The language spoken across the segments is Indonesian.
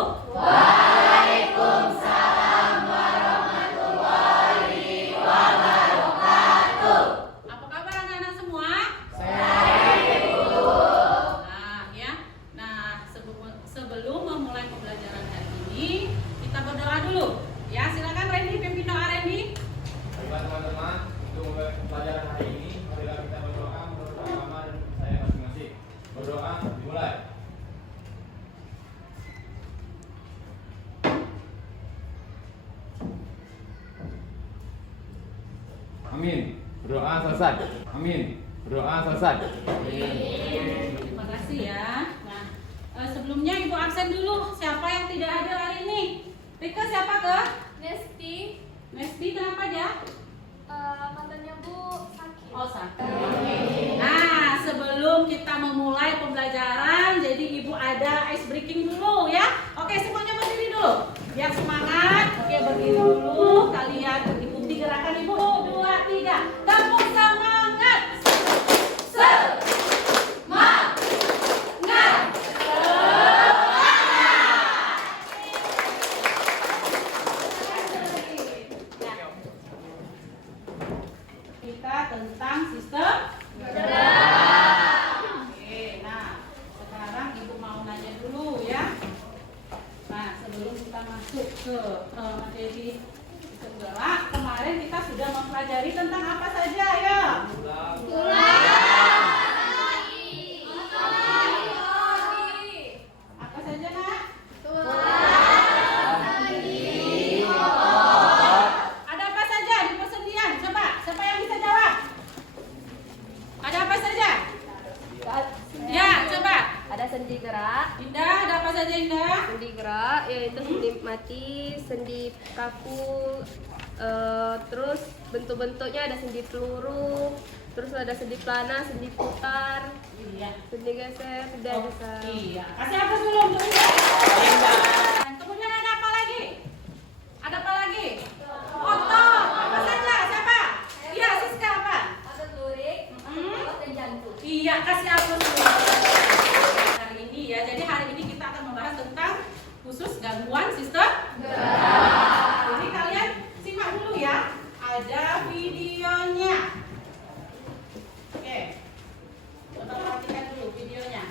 wabarakatuh. Waalaikumsalam warahmatullahi wabarakatuh. Apa kabar anak-anak semua? Sehat, Bu. Nah, ya. Nah, sebelum memulai pembelajaran hari ini, kita berdoa dulu. Ya, silakan Randy, pimpin doa Randy. Baiklah teman-teman, untuk memulai pelajaran hari ini, marilah kita berdoa menurut agama dan saya masing-masing. Berdoa dimulai. Amin. Berdoa selesai. Amin. Berdoa selesai. Terima kasih ya. Nah, sebelumnya Ibu absen dulu. Siapa yang tidak ada hari ini? Rika siapa ke? Nesti, Nesti kenapa aja? katanya Bu sakit. Oh sakit. Nah, sebelum kita memulai pembelajaran, jadi Ibu ada ice breaking dulu ya. Oke, semuanya berdiri dulu. Biar semangat. Oke, berdiri dulu. Kalian ikuti gerakan Ibu. 2, 3. Kampung semangat. Semangat. Kita tentang sistem gerak. Oke, nah sekarang Ibu mau nanya dulu ya. Nah, sebelum kita masuk ke materi sistem gerak, kemarin kita sudah mempelajari tentang apa saja ya? Apa saja nak? Ada apa saja di persendian? Coba, siapa yang bisa jawab? Ada apa saja? Ya, coba. Ada sendi gerak, Indah, ada apa saja Indah? sendi gerak yaitu sendi mati, sendi kaku, terus bentuk-bentuknya ada sendi peluru, terus ada sendi pelana, sendi putar, Iya. sendi geser, sendi besar. Iya. Kasih apa dulu untuk Indah? Kemudian ada apa lagi? Ada apa lagi? Otot. Apa saja? Siapa? Iya, Siska apa? Otot lurik, Hmm? dan jantung. Iya, kasih apa dulu? Hari ini ya. Jadi hari ini kita akan membahas tentang khusus gangguan sistem gerak. Jadi kalian simak dulu ya. Ada videonya. Oke. Coba perhatikan dulu videonya.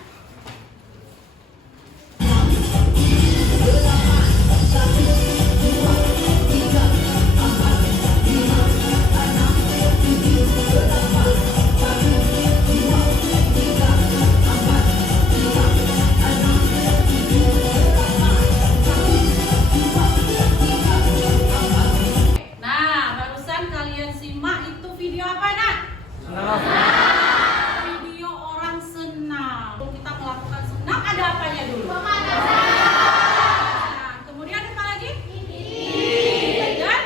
Nah, barusan kalian simak itu video apa nak? Video orang senam. Kita melakukan senam ada apanya dulu? Nah, kemudian apa lagi? Dan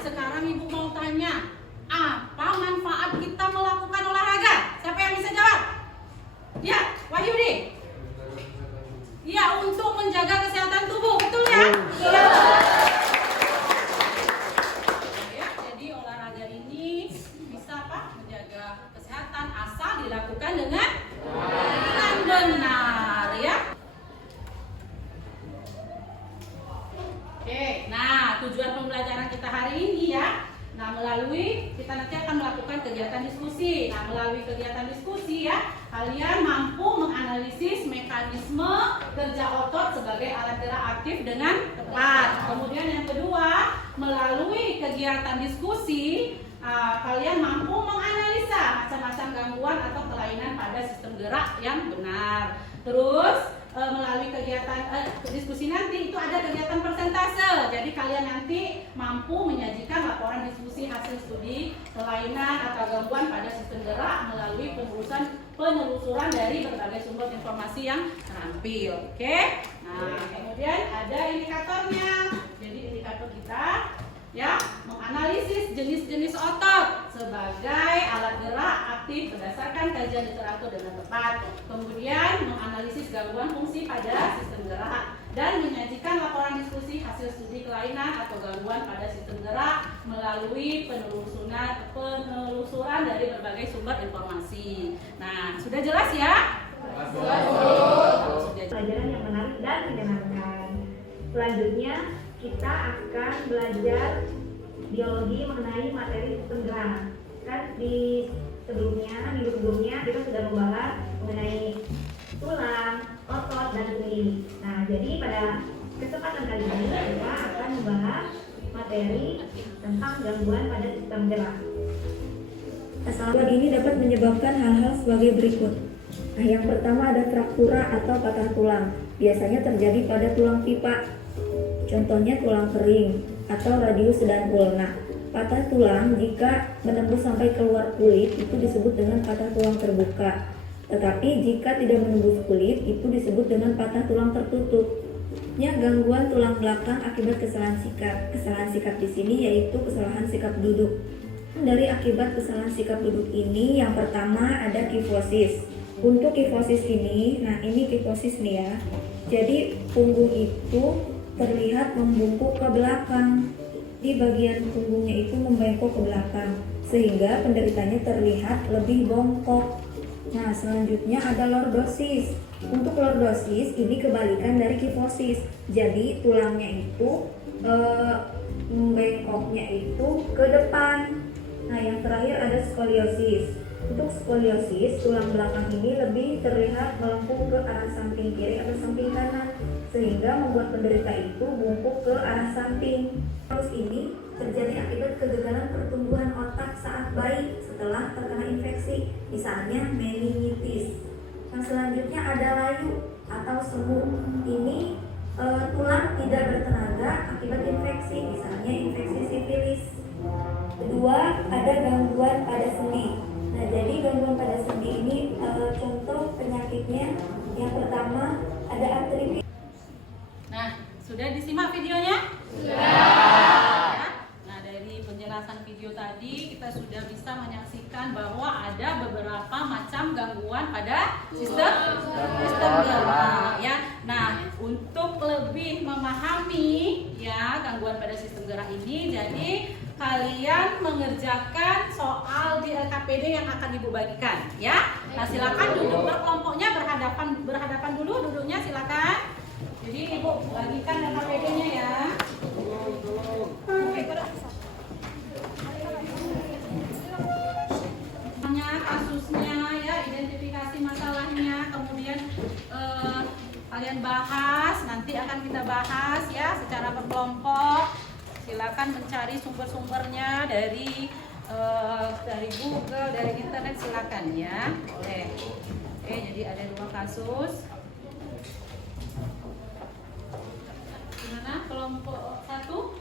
sekarang Ibu mau tanya, apa manfaat kita melakukan olahraga? Siapa yang bisa jawab? Ya, Wahyudi. Ya, untuk menjaga kesehatan tubuh, betul ya? Iya. Ya, jadi olahraga ini bisa apa? Menjaga kesehatan asal dilakukan dengan benar ya. Oke, nah tujuan pembelajaran kita hari ini ya. Nah, melalui kita nanti akan melakukan kegiatan diskusi. Nah, melalui kegiatan diskusi ya, kalian mampu menganalisis mekanisme kerja otot sebagai alat gerak aktif dengan tepat. Kemudian yang kedua, melalui kegiatan diskusi, kalian mampu menganalisa macam-macam gangguan atau kelainan pada sistem gerak yang benar. Terus melalui kegiatan diskusi nanti itu ada kegiatan persentase. Jadi kalian nanti mampu menyajikan laporan diskusi hasil studi kelainan atau gangguan pada sistem gerak melalui penelusuran dari berbagai sumber informasi yang terampil. Oke? Nah, kemudian ada indikatornya. Jadi indikator kita ya menganalisis jenis-jenis otot sebagai alat gerak aktif berdasarkan kajian literatur dengan tepat. Kemudian menganalisis gangguan fungsi pada sistem gerak dan menyajikan laporan diskusi hasil studi kelainan atau gangguan pada sistem gerak melalui penelusuran dari berbagai sumber informasi. Nah, sudah jelas ya? Jelas. Sudah. Pelajaran yang menarik dan menyenangkan. Selanjutnya kita akan belajar biologi mengenai materi sistem gerak. Kan di minggu sebelumnya kita sudah membahas mengenai tulang, otot, dan sendi. Nah, jadi pada kesempatan kali ini kita akan membahas materi tentang gangguan pada sistem gerak. Gangguan ini dapat menyebabkan hal-hal sebagai berikut. Nah, yang pertama ada fraktura atau patah tulang. Biasanya terjadi pada tulang pipa. Contohnya tulang kering atau radius dan ulna. Patah tulang jika menembus sampai keluar kulit itu disebut dengan patah tulang terbuka. Tetapi jika tidak menembus kulit itu disebut dengan patah tulang tertutup. Gangguan tulang belakang akibat kesalahan sikap. Kesalahan sikap di sini yaitu kesalahan sikap duduk. Dari akibat kesalahan sikap duduk ini, yang pertama ada kifosis. Untuk kifosis ini, nah ini kifosis nih ya. Jadi punggung itu terlihat membungkuk ke belakang. Di bagian punggungnya itu membengkok ke belakang, sehingga penderitanya terlihat lebih bongkok. Nah, selanjutnya ada lordosis. Untuk lordosis ini kebalikan dari kifosis. Jadi tulangnya itu membengkoknya itu ke depan. Nah, yang terakhir ada skoliosis. Untuk skoliosis, tulang belakang ini lebih terlihat melengkung ke arah samping kiri atau samping kanan, sehingga membuat penderita itu bungkuk ke arah samping. Terus ini terjadi akibat kegagalan pertumbuhan otak saat bayi setelah terkena infeksi, misalnya meningitis. Yang selanjutnya ada layu atau semu. Ini tulang tidak bertenaga akibat infeksi, misalnya infeksi sifilis. Kedua, ada gangguan pada sendi. Nah, jadi gangguan pada sendi ini contoh penyakitnya. Yang pertama ada artritis. Nah, sudah disimak videonya? Sudah. Nah, dari penjelasan video tadi kita sudah bisa menyaksikan bahwa ada beberapa macam gangguan pada sistem gerak ya. Nah, untuk lebih memahami ya gangguan pada sistem gerak ini, jadi kalian mengerjakan soal di LKPD yang akan Ibu bagikan ya. Nah, silakan duduk berkelompoknya berhadapan dulu duduknya silakan. Jadi Ibu bagikan LKPD-nya ya. Oke, kasusnya ya, identifikasi masalahnya, kemudian kalian bahas, nanti akan kita bahas ya secara berkelompok. Silakan mencari sumber-sumbernya dari Google, dari internet, silakan ya. Boleh. Oke, jadi ada 2 kasus. Gimana kelompok 1?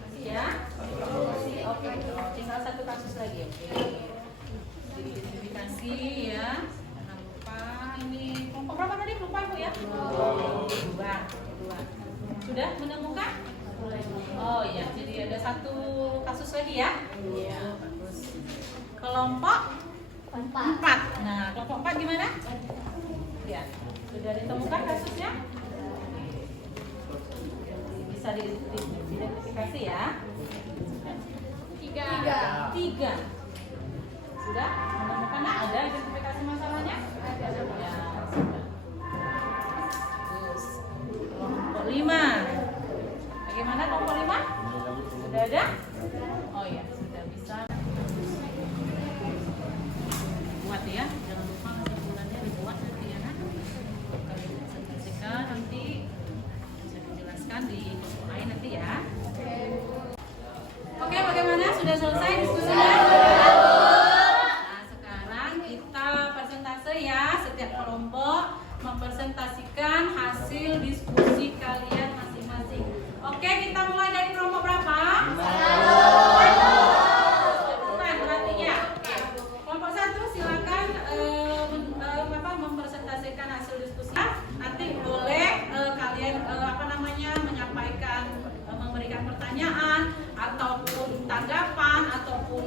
Masih ya? Masih. Oke. Tinggal 1 kasus lagi. Oke. Identifikasi ya. Jangan lupa ini kelompok berapa tadi? Lupa Bu ya? 2. Sudah menemukan? Oh iya, jadi ada 1 kasus lagi ya? Iya, bagus. Kelompok 4. Nah, kelompok 4 gimana? Ya, sudah ditemukan kasusnya? Bisa diidentifikasi ya? 3. Sudah menemukan? Ada identifikasi masalahnya? Ada. Ya, sudah. Terus kelompok 5. Bagaimana kelompok 5? Sudah ada? Oh ya, sudah bisa. Buat ya, jangan lupa kesimpulannya dibuat nanti ya kan. Kalian presentasikan nanti bisa dijelaskan di kelompok lain nanti ya. Oke, bagaimana? Sudah selesai diskusinya? Nah, sekarang kita persentase ya, setiap kelompok mempresentasikan hasil diskusi kalian masing-masing. Oke, kita mulai dari kelompok berapa? 1. Berarti ya. Oke. Kelompok 1 silakan mempresentasikan hasil diskusi. Nanti boleh kalian menyampaikan, memberikan pertanyaan ataupun tanggapan ataupun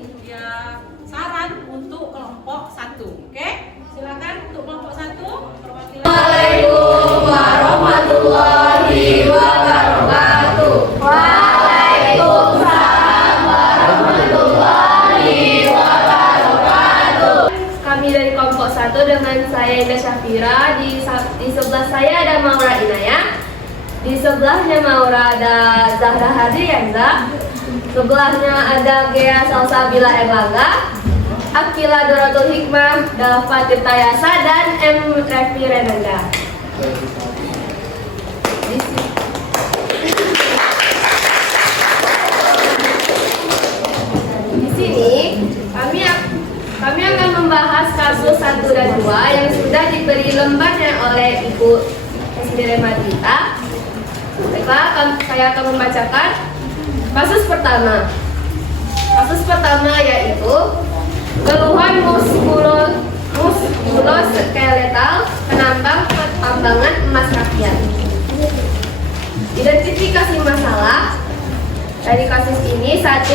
Di sebelahnya Maura ada Zahra Hadrianza, sebelahnya ada Gea Salsabila Erlangga, Akila Dorotul Hikmah, Dalva Tirtayasa, dan M. Revi Renanda. Di sini kami akan membahas kasus 1 dan 2 yang sudah diberi lembarnya oleh Ibu Esmire Madita. Baiklah, saya akan membacakan kasus pertama. Kasus pertama yaitu keluhan muskuloskeletal penambang pertambangan emas rakyat. Identifikasi masalah dari kasus ini: 1.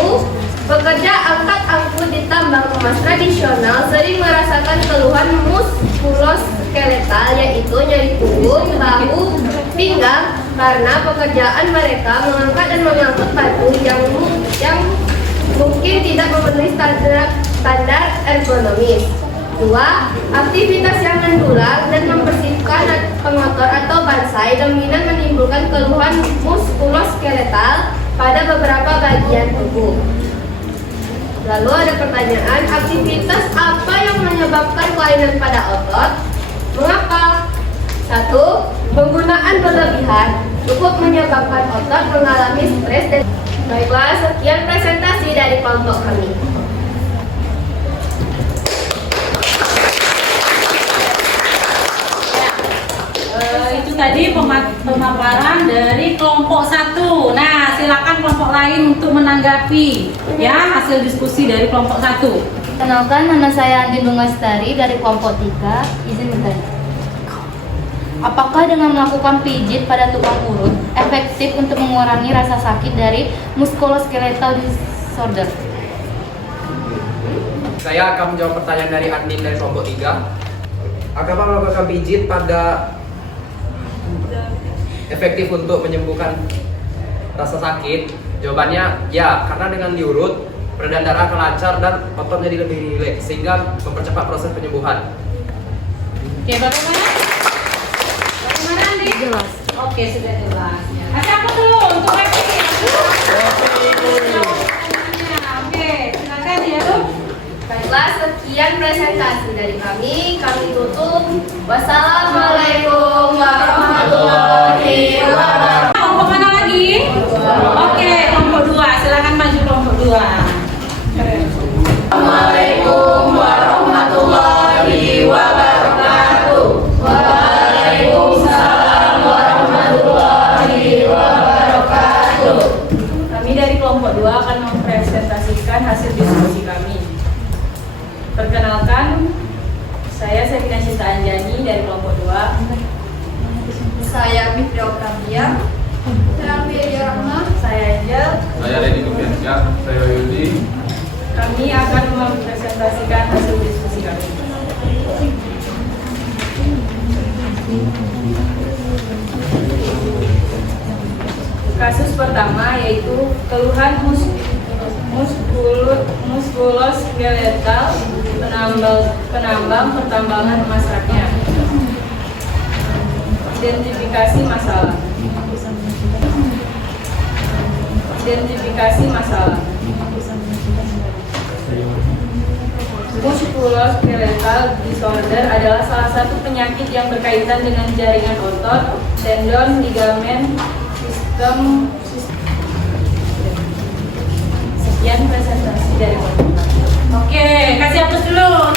Pekerja angkat-angkut di tambang emas tradisional sering merasakan keluhan muskuloskeletal, yaitu nyeri punggung, bahu, pinggang karena pekerjaan mereka mengangkat dan mengangkut batu yang mungkin tidak memenuhi standar ergonomis. 2. Aktivitas yang mendulang dan membersihkan pengotor atau bansai dominan menimbulkan keluhan muskuloskeletal pada beberapa bagian tubuh. Lalu ada pertanyaan, aktivitas apa yang menyebabkan kelainan pada otot? Mengapa? 1. Penggunaan berlebihan cukup menyebabkan otot mengalami stres dan... Baiklah, sekian presentasi dari kelompok kami. Itu tadi pemaparan dari kelompok 1. Nah, silakan kelompok lain untuk menanggapi ya hasil diskusi dari kelompok 1. Kenalkan, nama saya Andi Lungastari dari kelompok 3. Izin bertanya, apakah dengan melakukan pijit pada tukang urut efektif untuk mengurangi rasa sakit dari muskuloskeletal disorder? Saya akan menjawab pertanyaan dari Andin dari kelompok 3. Apakah melakukan pijit pada efektif untuk menyembuhkan rasa sakit? Jawabannya ya, karena dengan diurut peredaran darah akan lancar dan otot jadi lebih rileks sehingga mempercepat proses penyembuhan. Oke, bagaimana? Bagaimana, Andi? Jelas. Oke, sudah jelas. Kasih apa dulu untuk Revi? Oke, silakan ya, Bu. Baiklah, sekian presentasi dari kami. Kami tutup. Wassalamualaikum warahmatullahi wabarakatuh. Kelompok mana lagi? Oke, kelompok 2. Silakan maju kelompok 2. Assalamualaikum warahmatullahi wabarakatuh. Waalaikumsalam warahmatullahi wabarakatuh. Kami dari kelompok 2 akan mempresentasikan hasil diskusi kami. Perkenalkan, saya Sekina Cinta Anjani dari kelompok 2. Saya Fitri Oktavia. Saya Fitri Rahma. Saya Angel. Saya Denny Nubiansyah, saya Yudi. Kami akan mempresentasikan hasil diskusi kami. Kasus pertama yaitu keluhan muskuloskeletal penambang pertambangan emas rakyat. Identifikasi masalah. Muskuloskeletal disorder adalah salah satu penyakit yang berkaitan dengan jaringan otot, tendon, ligamen, sistem. Sekian presentasi dari kelompok. Oke, kasih hapus dulu.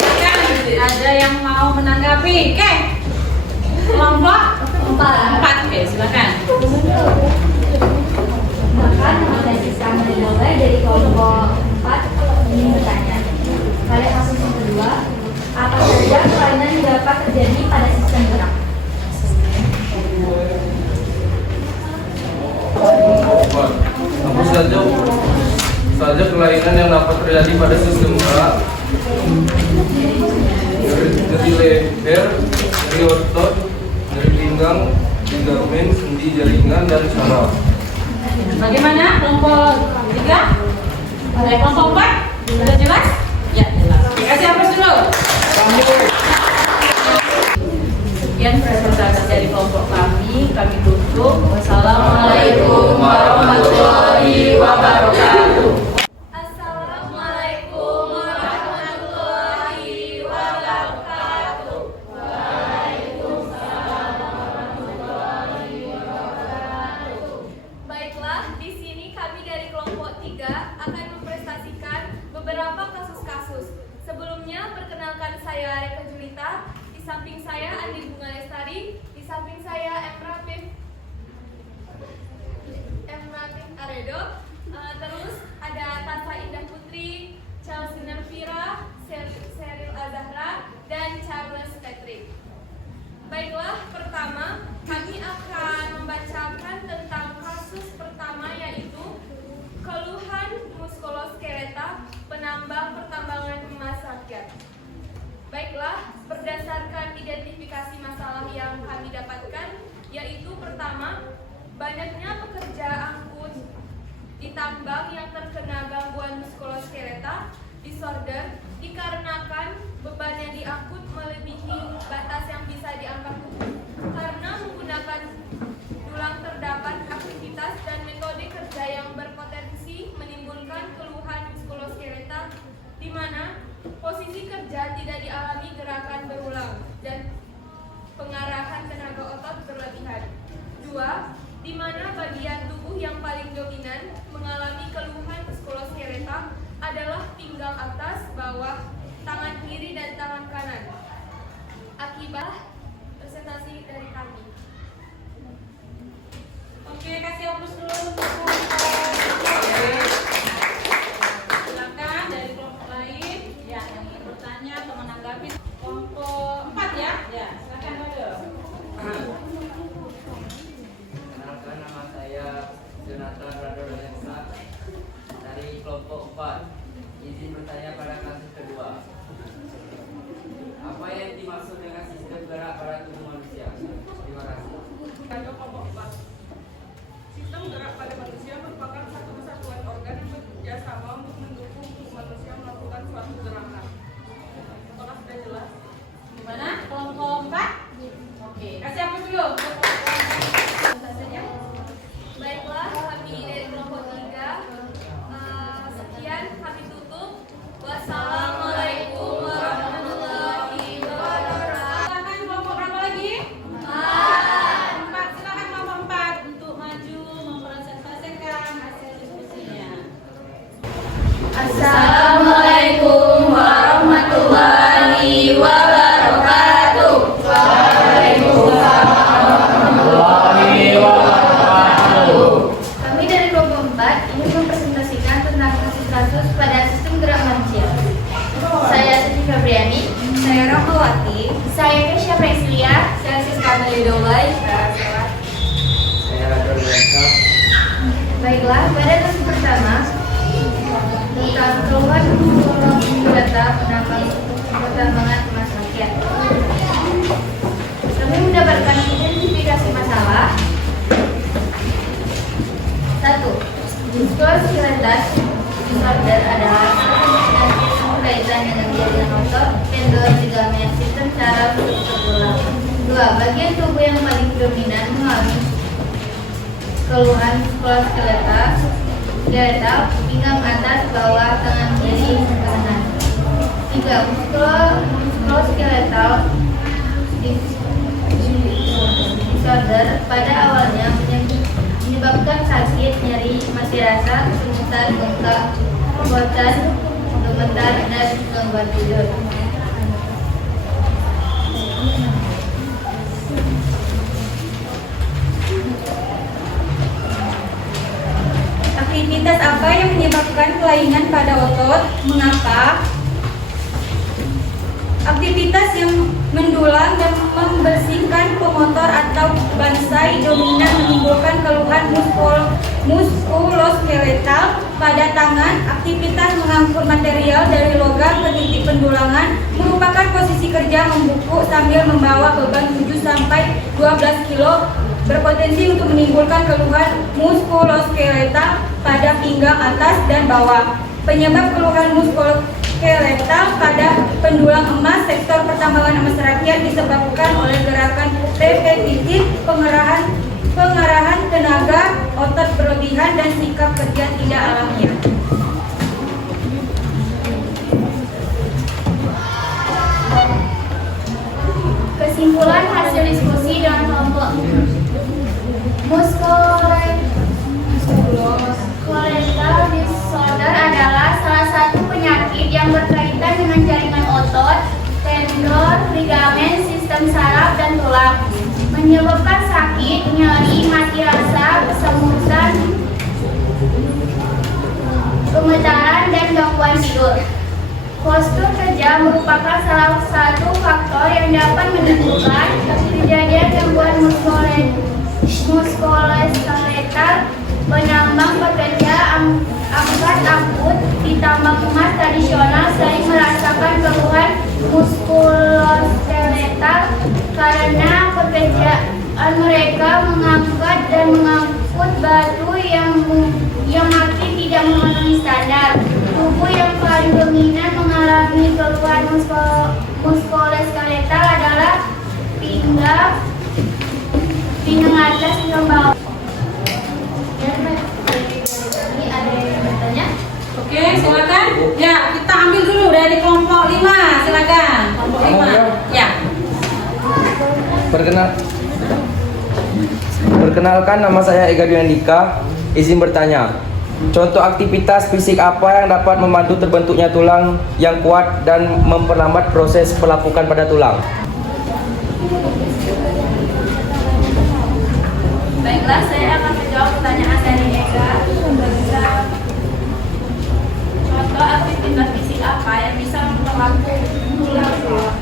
Silakan, ada yang mau menanggapi? Oke. Kelompok 4. Oke, silakan. Bahkan Siswa Menilai dari kelompok 4 ingin bertanya, pada kasus yang kedua, apa saja kelainan yang dapat terjadi pada sistem gerak? Apa saja kelainan yang dapat terjadi pada sistem gerak? Nyeri leher, nyeri otot, nyeri pinggang, ligamen, sendi jaringan, dan saraf. Bagaimana kelompok 3? Kelompok 4? Sudah jelas? Ya, jelas. Oke, kasih hapus dulu. Oke, Sekian presentasi dari kelompok kami tutup. Wassalamualaikum warahmatullahi wabarakatuh. Assalamualaikum warahmatullahi wabarakatuh. Baiklah, di sini kami dari kelompok 3 akan mempresentasikan beberapa kasus-kasus. Sebelumnya, perkenalkan saya Reka Julita, di samping saya Andi Bunga Lestari, di samping saya M. Ratif Aredo, terus ada Tata Indah Putri, Chelsea Nervira, Seril Azahra, dan Charles Patrick. Baiklah, pertama kami akan membacakan tentang kasus pertama, yaitu keluhan muskuloskeleta penambang pertambangan emas rakyat. Baiklah, berdasarkan identifikasi masalah yang kami dapatkan, yaitu pertama, banyaknya pekerja angkut di tambang yang terkena gangguan muskuloskeleta disorder dikarenakan beban yang diangkut melebihi batas yang bisa diangkat tubuh. Karena menggunakan tulang terdapat aktivitas dan metode kerja yang berpotensi menimbulkan keluhan muskuloskeleta, di mana posisi kerja tidak dialami gerakan berulang dan pengarahan tenaga otot berlebihan. 2. Di mana bagian tubuh yang paling dominan mengalami keluhan muskuloskeleta adalah pinggang atas, bawah, tangan kiri, dan tangan kanan. Akibat presentasi dari kami. Oke, kasih aplaus dulu untuk silakan dari kelompok lain ya yang ingin bertanya atau menanggapi. Kelompok 4 ya. Ya, silakan Dodo. Kenalkan, nama saya Jonathan Radodanesa dari kelompok 4. Izin bertanya pada kasus kedua. Apa yang dimaksud dengan sistem gerak pada tubuh manusia? Terima kasih. Kelompok 4. Sistem gerak pada manusia merupakan satu kesatuan organ yang bekerja sama untuk mendukung tubuh manusia melakukan suatu gerakan. Apakah sudah jelas? Gimana? Kelompok 4? Oke, kasih aplaus dulu. Baiklah, kami dari kelompok 3. Sekian, kami tutup. Wassalamualaikum warahmatullahi wabarakatuh. Silakan kelompok berapa lagi? 4. Silakan kelompok 4 untuk maju mempresentasikan hasil diskusinya. Assalamualaikum warahmatullahi wabarakatuh. Kami dari kelompok 4 ingin mempresentasikan tentang kasus-kasus pada sistem gerak manusia. Saya Siti Febriani, saya Rohmawati, saya Kesha Preslia, saya Siska Melidowai, Saya Radodanesa. Baiklah, pada kasus pertama tentang keluhan muskuloskeleta pertambangan emas rakyat. Kami mendapatkan identifikasi masalah. 1. Muskuloskeleta disorder adalah suatu penyakit yang berkaitan dengan jaringan otot, tendon, ligamen, sistem saraf, tulang. 2. Bagian tubuh yang paling dominan mengalami keluhan muskuloskeleta, pinggang atas, bawah, tangan kiri, kanan. 3. Muskuloskeletal disorder pada awalnya menyebabkan sakit, nyeri, mati rasa, kesemutan, bengkak, kekuatan, gemetar, dan gangguan tidur. Aktivitas apa yang menyebabkan kelainan pada otot? Mengapa? Aktivitas yang mendulang dan membersihkan pemotor atau bansai dominan menimbulkan keluhan muskuloskeletal pada tangan. Aktivitas mengangkut material dari logam ke titik pendulangan merupakan posisi kerja membungkuk sambil membawa beban 7-12 kg, berpotensi untuk menimbulkan keluhan muskuloskeletal pada pinggang atas dan bawah. Penyebab keluhan muskuloskeletal pada pendulang emas sektor pertambangan emas rakyat disebabkan oleh gerakan pengerahan tenaga, otot berlebihan, dan sikap kerja tidak alamiah. Kesimpulan hasil diskusi dengan kelompok musculoskeletal disorder adalah salah satu penyakit yang berkaitan dengan jaringan otot, tendon, ligamen, sistem saraf, dan tulang. Menyebabkan sakit, nyeri, mati rasa, kesemutan, gemetaran, dan gangguan tidur. Postur kerja merupakan salah satu faktor yang dapat menimbulkan kejadian gangguan muskuloskeletal. Penambang pekerja angkat akut di tambang emas tradisional sering merasakan keluhan muskuloskeletal karena pekerjaan mereka mengangkat dan mengangkut batu yang makin tidak memenuhi standar. Tubuh yang paling dominan mengalami keluhan muskuloskeletal adalah pinggang atas, pinggang bawah. Ini ada yang bertanya? Oke, silakan. Ya, kita ambil dulu dari kelompok 5. Silakan. Kelompok 5. Ya. Perkenalkan, nama saya Ega Dwiandika. Izin bertanya, contoh aktivitas fisik apa yang dapat membantu terbentuknya tulang yang kuat dan memperlambat proses pelapukan pada tulang? Baiklah, saya akan menjawab pertanyaan dari Ega. Contoh aktivitas fisik apa yang bisa memperlambat tulang,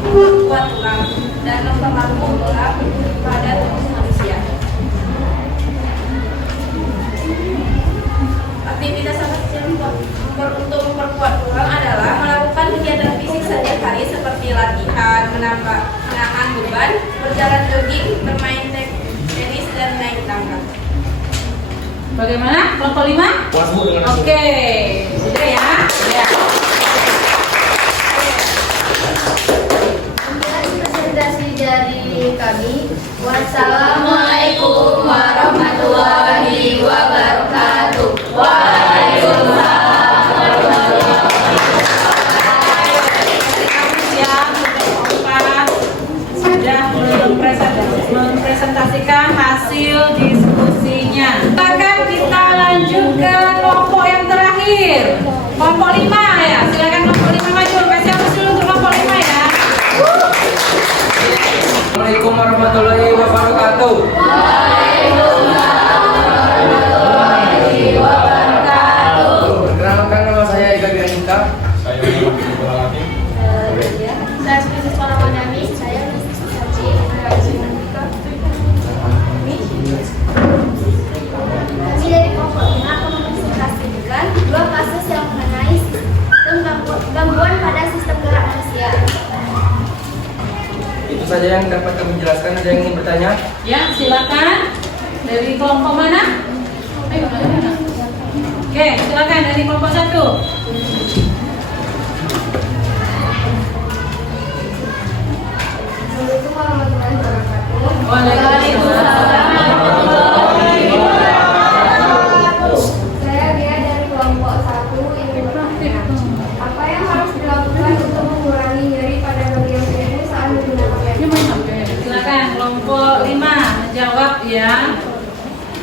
memperkuat tulang, dan memperlambat tulang pada tubuh manusia? Aktivitas untuk memperkuat tulang adalah melakukan kegiatan fisik setiap hari seperti latihan, menahan beban, berjalan jogging, bermain tenis, dan naik tangga. Bagaimana? Kelompok 5? Oke. Sudah ya? Ya. Presentasi dari kami. Wassalamualaikum warahmatullahi wabarakatuh. Waalaikumsalam warahmatullahi wabarakatuh. Sudah mempresentasikan hasil diskusinya. Silakan kita lanjut ke kelompok yang terakhir. Kelompok 5 ya. Silakan kelompok 5 maju. Kasih aplaus dulu untuk kelompok 5 ya. Assalamualaikum warahmatullahi wabarakatuh. Perkenalkan, nama saya Ega Dwiandika. Saya Muhammad Iqbal Hakim. Saya spesies Paramanami. Saya Saji. Kami dari kelompok 5 akan mempresentasikan 2 kasus yang mengenai gangguan pada sistem gerak manusia. Itu saja yang dapat kami jelaskan. Ada yang ingin bertanya? Ya, silakan. Dari kelompok mana? Ayo, mana? Oke, silakan dari kelompok 1. Assalamualaikum warahmatullahi wabarakatuh. Waalaikumsalam. Saya Gia dari kelompok 1 ingin bertanya, apa yang harus dilakukan untuk mengurangi nyeri pada bagian tubuh saat menggunakan laptop? Silakan kelompok 5 menjawab ya.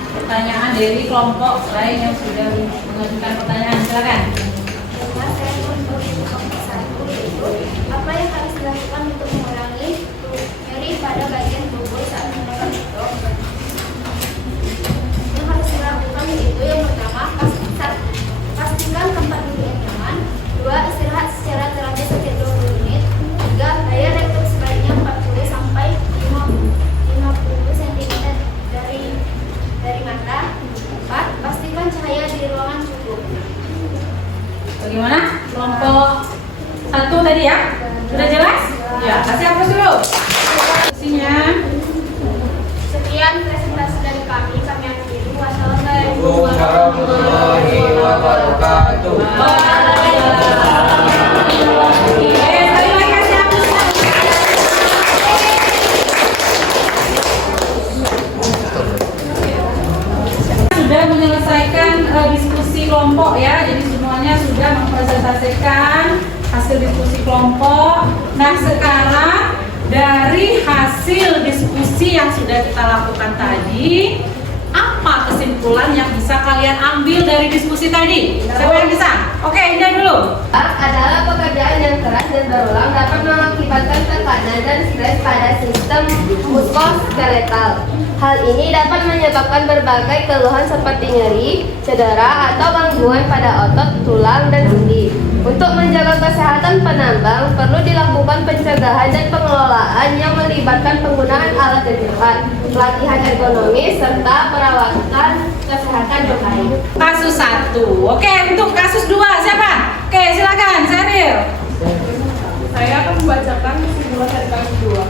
Pertanyaan dari kelompok lain yang sudah mengajukan pertanyaan. Silakan. Saya kelompok 1 itu apa yang harus dilakukan untuk mengurangi nyeri pada bagian tubuh saat menggunakan laptop? Yang harus dilakukan itu yang pertama, pastikan tempat duduk yang nyaman. 2. Istirahat secara teratur setiap 20 menit. 3. Bayar laptop sebaiknya 40 sampai 50 cm dari mata. 4. Pastikan cahaya di ruangan cukup. Bagaimana? Kelompok 1 tadi ya? Sudah jelas? Ya, kasih kelompok ya. Jadi semuanya sudah mempresentasikan hasil diskusi kelompok. Nah, sekarang dari hasil diskusi yang sudah kita lakukan tadi, apa kesimpulan yang bisa kalian ambil dari diskusi tadi? Siapa yang bisa? Oke, Indah dulu. Adalah pekerjaan yang keras dan berulang dapat mengakibatkan tekanan dan stres pada sistem muskuloskeletal. Hal ini dapat menyebabkan berbagai keluhan seperti nyeri, cedera, atau gangguan pada otot, tulang, dan sendi. Untuk menjaga kesehatan penambang, perlu dilakukan pencegahan dan pengelolaan yang melibatkan penggunaan alat yang tepat, pelatihan ergonomis, serta perawatan kesehatan yang baik. Kasus 1. Oke, untuk kasus 2 siapa? Oke, silakan, Seril. Saya akan membacakan kesimpulan dari kasus 2.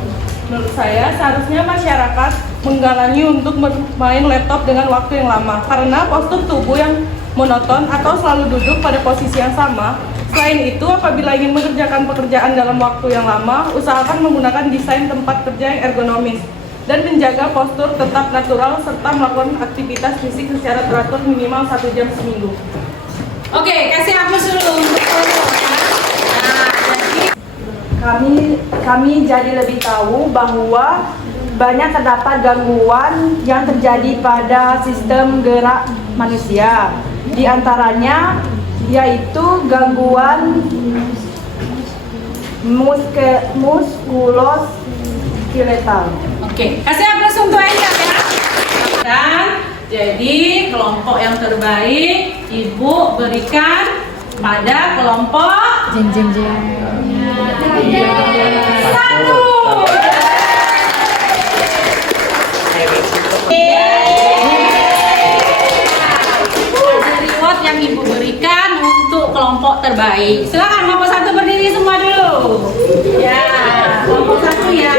Menurut saya, seharusnya masyarakat menggalangi untuk bermain laptop dengan waktu yang lama karena postur tubuh yang monoton atau selalu duduk pada posisi yang sama. Selain itu, apabila ingin mengerjakan pekerjaan dalam waktu yang lama, usahakan menggunakan desain tempat kerja yang ergonomis dan menjaga postur tetap natural serta melakukan aktivitas fisik secara teratur minimal 1 jam seminggu. Oke, kasih hapus dulu untuk foto ya. Nah, jadi Kami jadi lebih tahu bahwa banyak terdapat gangguan yang terjadi pada sistem gerak manusia. Di antaranya yaitu gangguan muskuloskeletal. oke, kasih hapus untuk Enda ya. Dan jadi kelompok yang terbaik Ibu berikan pada kelompok Jeng jeng jeng. 1. Ada reward yang Ibu berikan untuk kelompok terbaik. Silakan kelompok 1 berdiri semua dulu. Ya, kelompok 1 ya.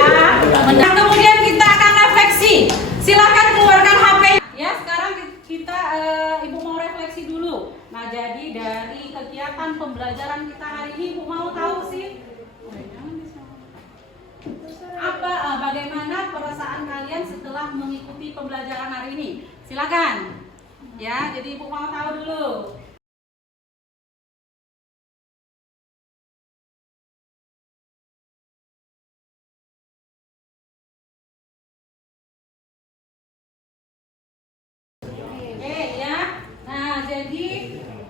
Dan kemudian kita akan refleksi. Silakan keluarkan HP. Ya, sekarang kita Ibu mau refleksi dulu. Nah, jadi dari kegiatan pembelajaran kita hari ini Ibu mau tahu sih bagaimana perasaan kalian setelah mengikuti pembelajaran hari ini? Silakan. Ya, jadi Ibu mau tahu dulu. Oke ya. Nah, jadi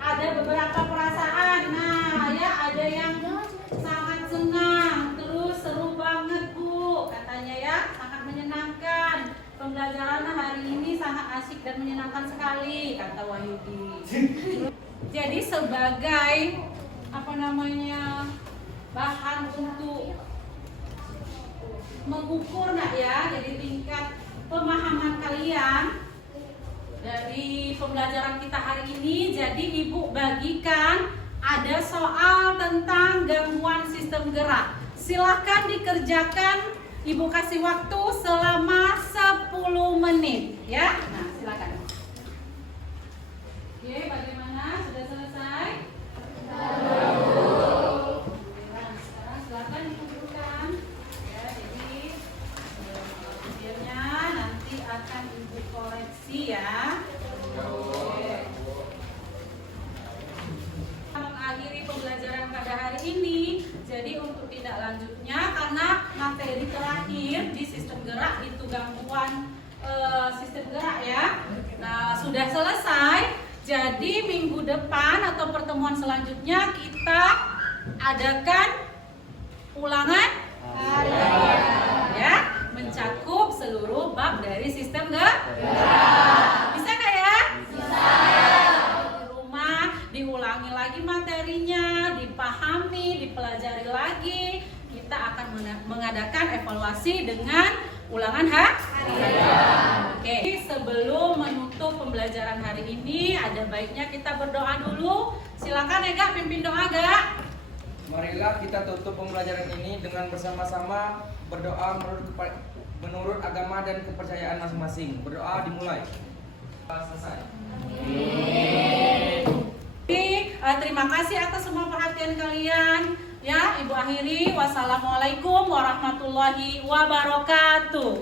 ada beberapa perasaan. Nah, ya ada yang sangat senang, terus seru banget Bu, katanya ya, sangat menyenangkan. Pembelajaran hari ini sangat asik dan menyenangkan sekali, kata Wahyudi. Jadi sebagai bahan untuk mengukur ya, jadi tingkat pemahaman kalian dari pembelajaran kita hari ini. Jadi Ibu bagikan ada soal tentang gangguan sistem gerak. Silakan dikerjakan, Ibu kasih waktu selama 10 menit ya. Nah, silakan. Oke, bagaimana? Sudah selesai? Sekarang silakan dikumpulkan. Ya, jadi hasilnya nanti akan Ibu koreksi ya. Mengakhiri pembelajaran pada hari ini. Jadi untuk tindak lanjutnya, karena materi terakhir di sistem gerak itu gangguan sistem gerak ya. Nah, sudah selesai. Jadi minggu depan atau pertemuan selanjutnya kita adakan ulangan ya, mencakup seluruh bab dari sistem gerak. Bisa nggak ya? Bisa. Di rumah diulangi lagi materinya, dipahami, dipelajari lagi. Kita akan mengadakan evaluasi dengan ulangan harian. Oke, sebelum menutup pembelajaran hari ini, ada baiknya kita berdoa dulu. Silakan Ega, pimpin doa Ga. Marilah kita tutup pembelajaran ini dengan bersama-sama berdoa menurut agama dan kepercayaan masing-masing. Berdoa dimulai. Selesai. Terima kasih atas semua perhatian kalian. Ya, Ibu akhiri. Wassalamualaikum warahmatullahi wabarakatuh.